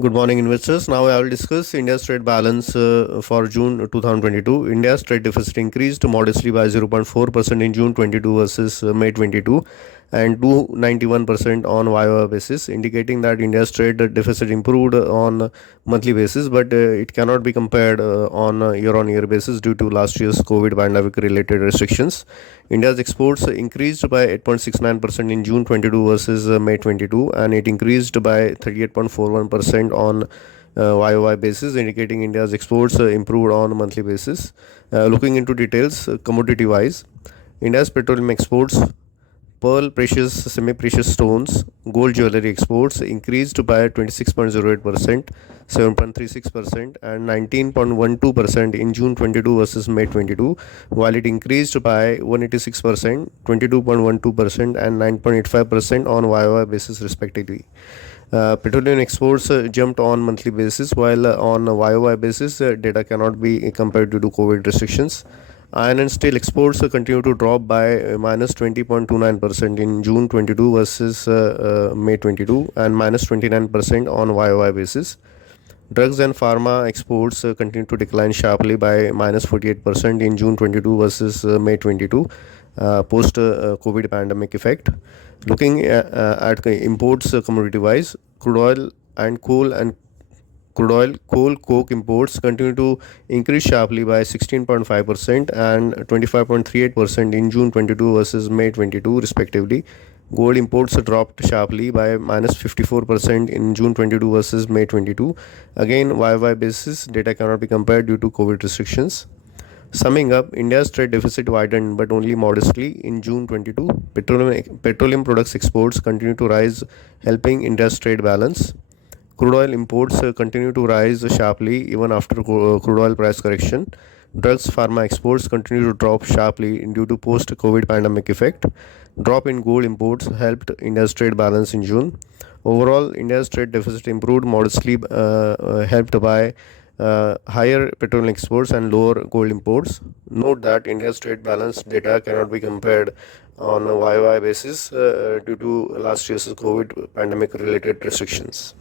Good morning, investors. Now I will discuss India's trade balance for June 2022. India's trade deficit increased modestly by 0.4% in June 22 versus May 22 and 291% on YoY basis, indicating that India's trade deficit improved on monthly basis, but it cannot be compared on year-on-year basis due to last year's COVID pandemic related restrictions. India's exports increased by 8.69% in June 22 versus May 22, and it increased by 38.41% on YoY basis, indicating India's exports improved on a monthly basis. Looking into details, commodity wise, India's petroleum exports, pearl, precious, semi-precious stones, gold jewelry exports increased by 26.08%, 7.36%, and 19.12% in June 22 versus May 22, while it increased by 186%, 22.12%, and 9.85% on YoY basis respectively. Petroleum exports jumped on monthly basis, while on a YoY basis, data cannot be compared due to COVID restrictions. Iron and steel exports continue to drop by minus 20.29% in June 22 versus May 22 and minus 29% on YoY basis. Drugs and pharma exports continue to decline sharply by minus 48% in June 22 versus May 22 post COVID pandemic effect. Looking at imports commodity wise, crude oil, coal, coke imports continue to increase sharply by 16.5% and 25.38% in June 22 versus May 22 respectively. Gold imports dropped sharply by minus 54% in June 22 versus May 22. Again, YY basis data cannot be compared due to COVID restrictions. Summing up, India's trade deficit widened but only modestly in June 22. Petroleum products exports continue to rise, helping India's trade balance. Crude oil imports continue to rise sharply even after crude oil price correction. Drugs pharma exports continue to drop sharply due to post-COVID pandemic effect. Drop in gold imports helped India's trade balance in June. Overall, India's trade deficit improved modestly, helped by higher petroleum exports and lower gold imports. Note that India's trade balance data cannot be compared on a YY basis due to last year's COVID pandemic related restrictions.